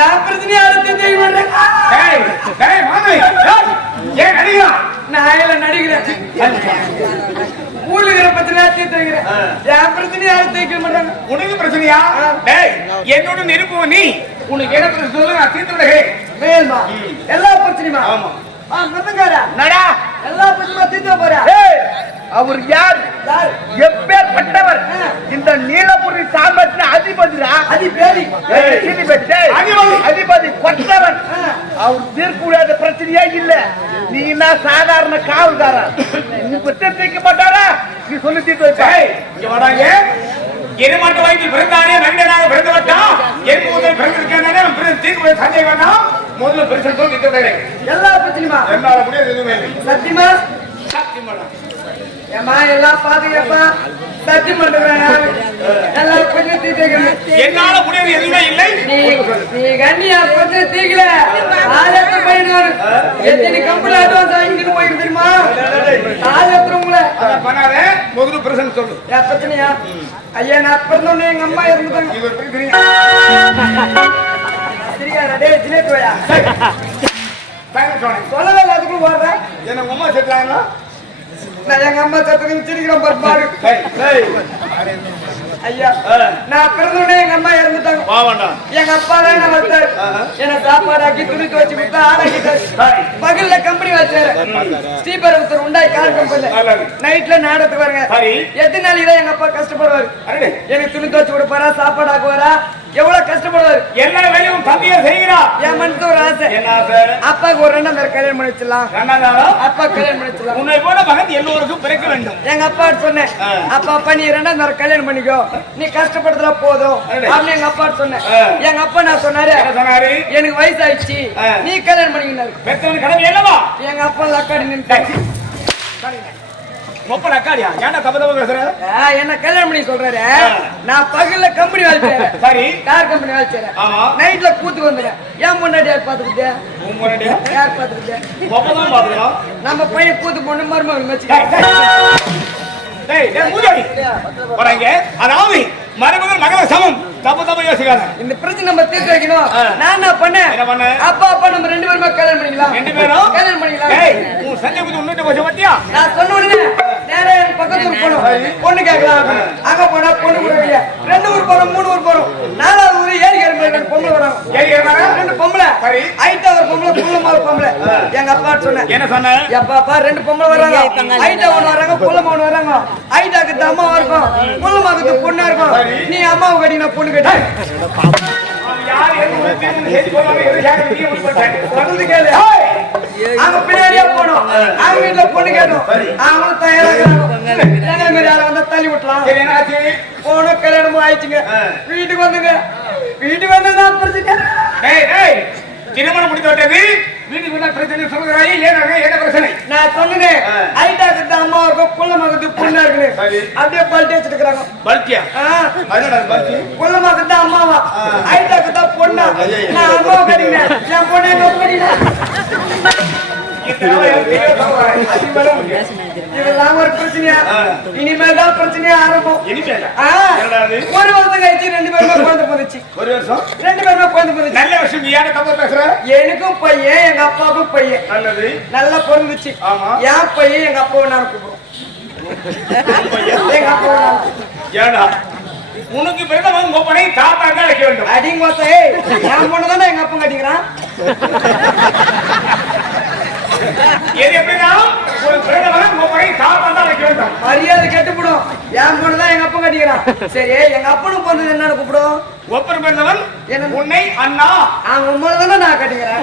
என் பிரச்சனையை அடுத்து செய்ய மாட்டேன். ஏன் நடிகா? நான் இல்ல நடிக்கிறேன். ஊருகிற பிரச்சனையா தீர்த்து வைக்கிறேன். என் பிரச்சனையை அடுத்து வைக்க மாட்டாங்க. உனக்கு பிரச்சனையா? என்னோட நெருப்பு நீ உனக்கு என்ன பிரச்சனை சொல்லு, நான் தீர்த்து விடுகிறேன். வேணுமா? எல்லா பிரச்சனையுமா? ஆமா. மத்தங்காரா நடா எல்லா பிரச்சனையும் தீர்த்து போறா. அவர் யார்? எப்பேற்பட்டவர்? இந்த நீலபுரி சாம்ராஜ்ய அதிபதிரா? அதிபதி அதிபதி கொற்றவன். அவர் தீர்க்க பிரச்சனையே இல்ல. நீ என்ன சாதாரண காவல்காரன்? நீ தீர்க்க மாட்டாரா? நீ சொல்லி தீர்த்து வைப்ப. இங்க வராங்க. எருமாட்டு வயிற்றில் பிறந்தானே மனிதனாக பிறந்து விட்டான். என் முதல் பிறந்திருக்கானே தீர்ப்பு சந்தேகம் வேண்டாம். முதல்ல பிரச்சனை சொல்லி தீர்த்து விடுறேன். எல்லா பிரச்சனையுமா? என்னால முடியாது எதுவுமே இல்லை. சத்தியமா? சத்தியமா. ஏமா எல்லாம் பாத்துக்கப்பா சத்தியம் பண்றேன். எல்லா பிரச்சனை தீர்த்துக்கணும். என்னால முடியாது எதுவுமே இல்லை. நீ கண்ணியா பிரச்சனை தீர்க்கல. ஆலயத்தை பையன் எத்தனை கம்பெனி அட்வான்ஸ் வாங்கிட்டு போயிட்டு தெரியுமா? ஆலயத்துல உங்களை பண்ணாத. முதல்ல பிரச்சனை சொல்லு. என் பிரச்சனையா? ஐயா நான் பிறந்தோடனே எங்க அம்மா இறந்துட்டாங்க. சரியா டே ஜிலேபியா சொல்லவே இல்லை. அதுக்குள்ள வர்ற என்ன உங்க அம்மா செத்துறாங்களா? நான் எங்க அம்மா சத்துக்கு சிரிக்கிறோம் பாரு. ஐயா நான் பிறந்தோடனே எங்க அம்மா இறந்துட்டாங்க. எங்க அப்பா தான் என்ன வளர்த்தாரு. என்ன சாப்பாடு ஆக்கி துணி துவச்சு விட்டு ஆளாக்கிட்டாரு. பகல்ல கம்பெனி வச்சாரு. ஸ்ரீபெரும்புத்தூர் உண்டாய் கார் கம்பெனில. நைட்ல நாடகத்துக்கு வருங்க. எத்தனை நாளைக்கு தான் எங்க அப்பா கஷ்டப்படுவாரு. எனக்கு துணி துவச்சு கொடுப்பாரா, சாப்பாடு ஆக்குவாரா, எவ்வளவு கஷ்டப்படுவாரு. எல்லா வேலையும் தம்பியா செய்கிறா. என் மனசு ஒரு ஆசை. என்ன ஆசை? அப்பாவுக்கு ஒரு ரெண்டாம் பேர் கல்யாணம் பண்ணி வச்சிடலாம். அப்பா கல்யாணம் பண்ணி வச்சிடலாம். உன்னை போல மகன் எல்லோருக்கும் பிறக்க வேண்டும். எங்க அப்பா சொன்னேன். அப்பா நீ ரெண்டாம் பேர் கல்யாணம் பண்ணிக்கோ, நீ கஷ்டப்படுறதுல போதும் அப்படின்னு எங்க அப்பா சொன்னேன். எங்க அப்பா நான் சொன்னாரு எனக்கு வயசாயிடுச்சு, நீ கல்யாணம் பண்ணிக்கினாரு. கடமை என்னவா? எங்க அப்பா லக்காடி நின்று முப்பது அக்காடியா? ஏன்டா தப்பு பேசுற? என்ன கல்யாணம் பண்ணி சொல்றாரு. நான் பகல்ல கம்பெனி வேலை செய்யறேன். சரி கார் கம்பெனி வேலை செய்யறேன். நைட்ல கூத்துக்கு வந்துடுறேன். ஏன் முன்னாடி யார் பாத்துக்கிட்டு யார் பாத்துக்கிட்டு நம்ம பையன் கூத்து பொண்ணு மருமகன் வச்சுக்க. அதாவது மருமகன் மகன் சமம். தப்பு யோசிக்காத. இந்த பிரச்சனை நம்ம தீர்த்து வைக்கணும். நான் என்ன பண்ணேன்? அப்பா அப்பா நம்ம ரெண்டு பேருமே கல்யாணம் பண்ணிக்கலாம். ரெண்டு பேரும் கல்யாணம் பண்ணிக்கலாம். உன் சஞ்சய் குத்து உன்னிட்டு போச்சு பத்தியா? நான் சொன்ன உடனே நேரா பக்கத்து ஊர் போனோம். பொண்ணு கேட்கலாம். அங்க போனா பொண்ணு கொடுக்கல. 2 ஊர் போறோம், 3 ஊர் போறோம். 4வது ஊர் ஏரி கிளம்பி பொம்பளை வராங்க. ஏரி கிளம்பி 2 பொம்பளை. ஐட்டா ஒரு பொம்பளை, புள்ள மாதிரி பொம்பளை. எங்க அப்பா சொன்னேன். என்ன சொன்ன? எப்பா அப்பா 2 பொம்பளை வராங்க. ஐட்டா ஒண்ணு வராங்க, புள்ள ஒண்ணு வராங்க. ஐட்டாக்கு அம்மாவா இருக்கும், புள்ளமாக்கு பொண்ணா இருக்கும். நீ அம்மாவை கட்டினா பொண்ணு கட்டி அங்க பின்னாடியே போனோம். அவங்க வீட்டுல பொண்ணு கேட்டோம். அவங்களும் தயாராக தள்ளி விட்டலாம். போனோம், கல்யாணமும் ஆயிடுச்சுங்க. வீட்டுக்கு வந்துங்க. வீட்டுக்கு வந்ததான் பிரச்சனை. திருமணம் முடித்து விட்டது. வீட்டுக்கு வந்தா பிரச்சனை சொல்லுறாங்க. என்ன பிரச்சனை? நான் சொன்னேன். ஐட்டாக்கு அம்மா இருக்கும், புள்ள மகத்து பொண்ணா இருக்கு. அப்படியே பல்ட்டி வச்சுட்டு இருக்காங்க. பல்ட்டியா? புள்ள மகத்து அம்மாவா, ஐட்டாக்கு தான் பொண்ணா. நான் அம்மாவை கட்டினேன், என் பொண்ணை இதெல்லாம் ஒரு பிரச்சனையா? இனிமேல் தான் பிரச்சனையா ஆரம்பம். ஒரு வருஷம் கழிச்சு 2 பேருமே குழந்தை போந்துச்சு. ஒரு வருஷம் 2 பேருமே குழந்தை போந்துச்சு. நல்ல விஷயம். நீ யார தப்பு பேசுற? எனக்கும் பையன், எங்க அப்பாவுக்கும் பையன். நல்லது, நல்லா பொருந்துச்சு. என் பையன் எங்க அப்பாவை நான் கூப்பிடுவோம். எங்க அப்பாவை ஏடா உனக்கு பிறந்தவன் உங்க பொண்ணை தாத்தா தான் வைக்க வேண்டும். அடிங்க என் பொண்ணு தானே எங்க அப்பா கட்டிக்கிறான். மரியாதை கட்டுப்படும். என் பொண்ணு தான் எங்க அப்பா கட்டிக்கிறான். சரி எங்க அப்பனும் பொண்ணு என்னன்னு கூப்பிடும்? ஒப்பர் பிறந்தவன் என்ன உன்னை அண்ணா. அவன் பொண்ணு தானே நான் கட்டிக்கிறேன்.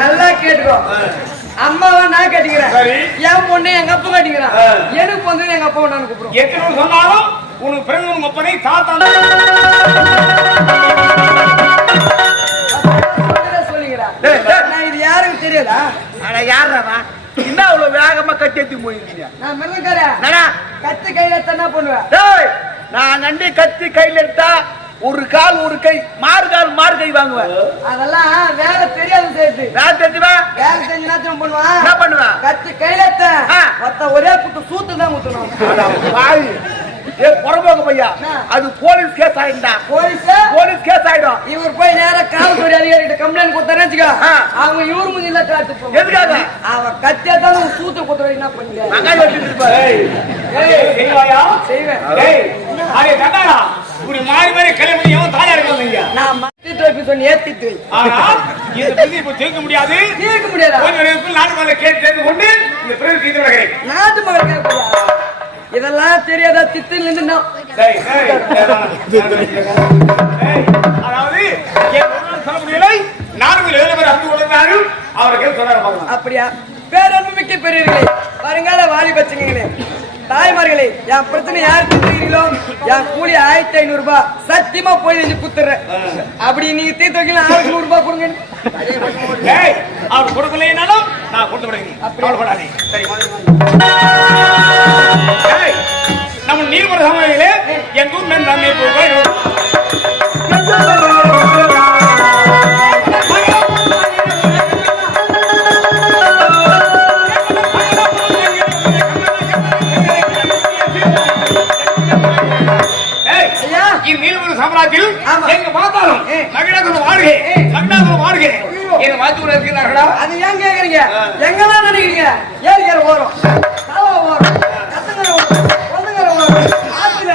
நல்லா கேட்டுக்கோ. அம்மாவை நான் கட்டிக்கிறேன், என் பொண்ணு எங்க அப்பா கட்டிக்கிறான். எனக்கு பொண்ணு எங்க அப்பா நான் கூப்பிடுவோம். எத்தனை சொன்னாலும் உனக்கு பிறந்தவன் உங்க பொண்ணை தாத்தா யாருக்கு தெரியாதா? யாரா என்ன அவ்வளவு வேகமா கட்டி எடுத்து போயிருக்கீங்க? நான் மிருகக்காரன். கத்தி கையில எடுத்தா பண்ணுவேன். நான் நண்டி கத்தி கையில எடுத்தா ஒரு கால் ஒரு கை, மாறு கால் மாறு கை வாங்குவேன். அதெல்லாம் வேலை தெரியாது. சேர்த்து வேலை தெரிஞ்சுவா. வேலை தெரிஞ்சு என்ன பண்ணுவான்? என்ன பண்ணுவேன்? கத்தி கையில எடுத்த ஒரே புட்டு சூத்து தான் ஊத்தணும். ஏ புறம்போக்கு பையா அது போலீஸ் கேஸ் ஆயிடும்டா. போலீஸ் கேஸ் ஆயிடும். இவர் போய் நேரா காவல்துறை அதிகாரிகிட்ட கம்ப்ளைண்ட் கொடுத்தாருன்னு வச்சுக்கோ, அவங்க இவர் முந்தில காத்து போவாங்க. எதுக்காக? அவன் கத்தியா தான் சூத்த குத்துற என்ன பண்ணுங்க. மகாய் வச்சிட்டு இருப்பாரு. செய்வாயா? செய்வேன். அரே கண்ணாடா, இப்படி மாறி மாறி கிளம்பி எவன் தாயா இருக்காங்க. நான் மத்தி தோப்பி சொன்னி ஏத்திட்டு ஆனா இந்த பிரதி இப்ப தீர்க்க முடியாது. தீர்க்க முடியாதா? கொஞ்ச நேரத்தில் நாட்டு மக்களை கேட்டு தெரிந்து கொண்டு இந்த பிரதி தீர்த்து விடுகிறேன். நாட்டு மகள் கேட்கலாம். இதெல்லாம் தெரியாதா? திட்டில இருந்து நான் அதாவது சொல்ல முடியலை. நான்கு 7 பேர் அங்கு கொண்டார்கள். அவர்கள் சொன்னார் பார்க்கலாம். அப்படியா? பேரன்புமிக்க பெரியவர்களே, வருங்கால வாலிபச்சங்களே, தாய்மார்களே, என் பிரச்சனை யார் தீர்க்கிறீங்களோ என் கூலி 1500 ரூபாய் சத்தியமா போய் செஞ்சு குத்துறேன். அப்படி நீங்க தீர்த்து வைக்கலாம் 600 ரூபாய் கொடுங்க. அவர் கொடுக்கலைனாலும் நான் கொடுத்து விடுகிறேன். கவலைப்படாதே. சரி, நம்ம நீர்மற சமயங்களே எங்கும் நன்மை போய் சாம்ராஜ்யில் எங்க பார்த்தாலும் நகராகுலம் வாழ்க, நகராகுலம் வாழ்க என வாய்ப்பு இருக்கிறார்களா? அது ஏன் கேக்குறீங்க? எங்கெல்லாம் நினைக்கிறீங்க? ஏரிக்கிற ஓரம், காவ ஓரம், கத்தங்கர ஓரம், கொந்தங்கர ஓரம், ஆத்துல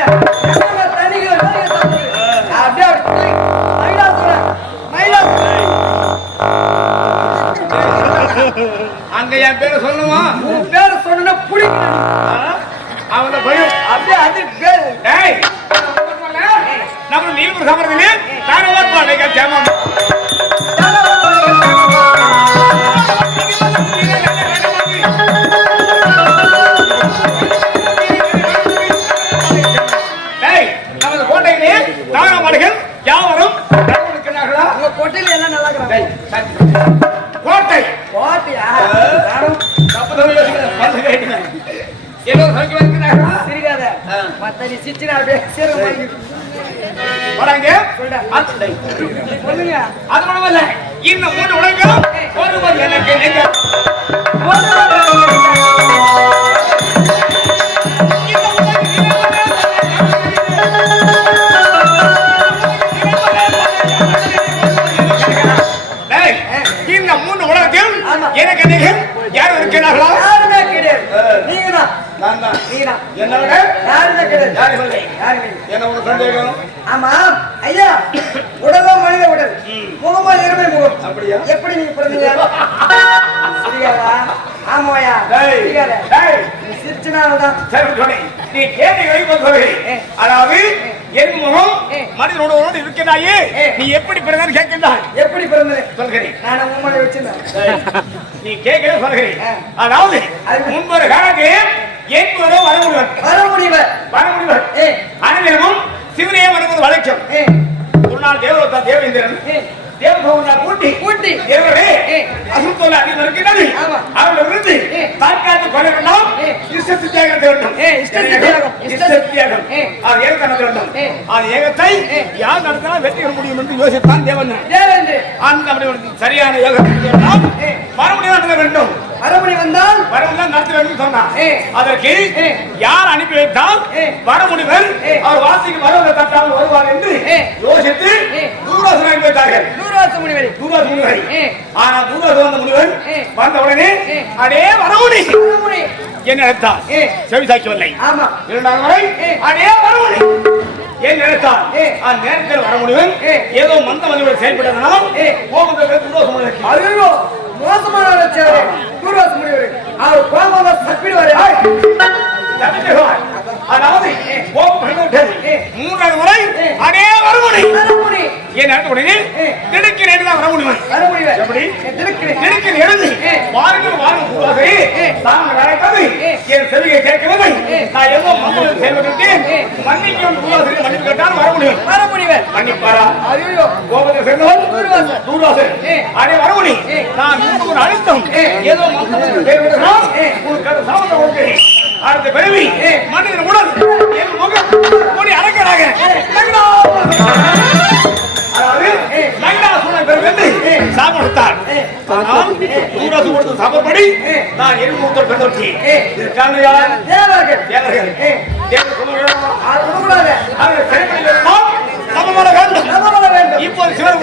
எங்க தண்ணிக்கிற அப்படியே அங்க என் பேரை சொல்லுமா? உன் பேரை சொன்ன புடிக்க அவன பயம் அப்படியே அது பேர் நம்ம நீர்மற சமரத்திலே நான் ஓட்பாடு கேட்காம நமது கோட்டையிலே தாராமாடுகள் யாவரும் இருக்கிறார்களா? உங்க கோட்டையில என்ன நல்லா இருக்கிறாங்க? கோட்டை கோட்டையா? சிரிக்காத மத்த நீ சிரிச்சுனா அப்படியே வராங்க சொல்லுங்க. அது மட்டுமல்ல, இந்த 3 உலகம் ஒருவர் எனக்கு நீங்க இந்த 3 உலகத்தில் எனக்கு நீங்க யாரும் இருக்கிறார்களா? யாருமே கிடையாது. நீங்க தான். நான் தான். நீங்க தான். என்னோட யாருமே கிடையாது. யாருமே என்ன ஒரு சந்தேகம்? ஆமா ஐயா, உடலோ மனித உடல், முகமோ எருமை முகம். அப்படியா? எப்படி நீங்க பிறந்தீங்க? சரியாவா? ஆமாயா? நீ சிரிச்சனால்தான். சரி சொல்லி நீ கேள்வி சொல்கிறேன். அதாவது என் முகம் மனிதனோடு இருக்கிறாயே, நீ எப்படி பிறந்தான்னு கேட்கின்றாய். எப்படி பிறந்தது சொல்கிறேன். நான் உண்மையை வச்சிருந்தேன். நீ கேட்கிற சொல்கிறேன். அதாவது முன்பொரு காலத்தில் என்பவரோ வரமுடிவர் அனைவரும் சிவனையே வருவது வழக்கம். ஒரு நாள் தேவதா தேவேந்திரன் தேவகோவிந்தா கூட்டி தேவரே அசுத்தோல அதிகம் இருக்கிறது, அவரிலிருந்து தற்காத்து கொள்ள வேண்டும், இஷ்டத்தியாக வேண்டும். இஷ்டத்தியாகம் அது ஏக நடத்த வேண்டும். அது ஏகத்தை யார் நடத்தினால் வெற்றி பெற முடியும் என்று யோசித்தான் தேவேந்திரன். அந்த சரியான யோகத்தை வரமுடிவு நடத்த வேண்டும். வரமுடி வந்தால் நடத்த வேண்டும் சொன்னார். அதற்கு யார் அனுப்பி வைத்தால் வரமுடிவர் அவர் வாசிக்கு வரவரை தட்டாமல் வருவார் என்று யோசித்து தூராசனை அனுப்பி வைத்தார்கள். தூராச முனிவரை. ஆனா தூராச வந்த முனிவர் வந்த உடனே அடே வரமுடி என்ன நினைத்தார்? செவிசாய்க்கவில்லை. இரண்டாவது முறை அடே வரமுடி ஏன் நினைத்தார்? நேரத்தில் வரமுடிவர் ஏதோ மந்த மனிதர்கள் செயல்பட்டதனால் மோசமான தூர்வாச முனிவர் அவர் கோபமாக தப்பிடுவாரு. அதாவது மூன்றாவது முறை அடே வரமுடி ஏன் நடத்த உடனே திடுக்கிறேன் வரமுடிவன் எப்படி திடுக்கிற எழுதி வாருங்கள் என் செவியை கேட்கவில்லை. நான் எவ்வளோ மக்கள் செயல்பட்டேன் மன்னிக்கும் மன்னிப்பு கேட்டால் வரமுடிவன் மன்னிப்பாரா? கோபத்தை சேர்ந்தவன் தூர்வாசன் அடே வரமுடி நான் ஒரு அழுத்தம் ஏதோ மக்கள் செயல்பட்டால் உங்களுக்கு சாமத்தை கொடுக்கிறேன். அடுத்த பிறவி மனிதன் உடல் என் முகம் கூடி அடக்கிறாங்க. சாப்பிட்டார். ஆனால் தூராசு கொடுத்த சாப்பிடப்படி நான் எரிமூத்தல் பெண்ணொட்டி இதற்கான தேவர்கள் தேவன் சொல்லுகிறாரோ அது கொடுக்கூடாது. அவர்கள் சரிபடி வேண்டுமா சமமான வேண்டும் நம்ம பண்ண வேண்டும். இப்போது சிவன்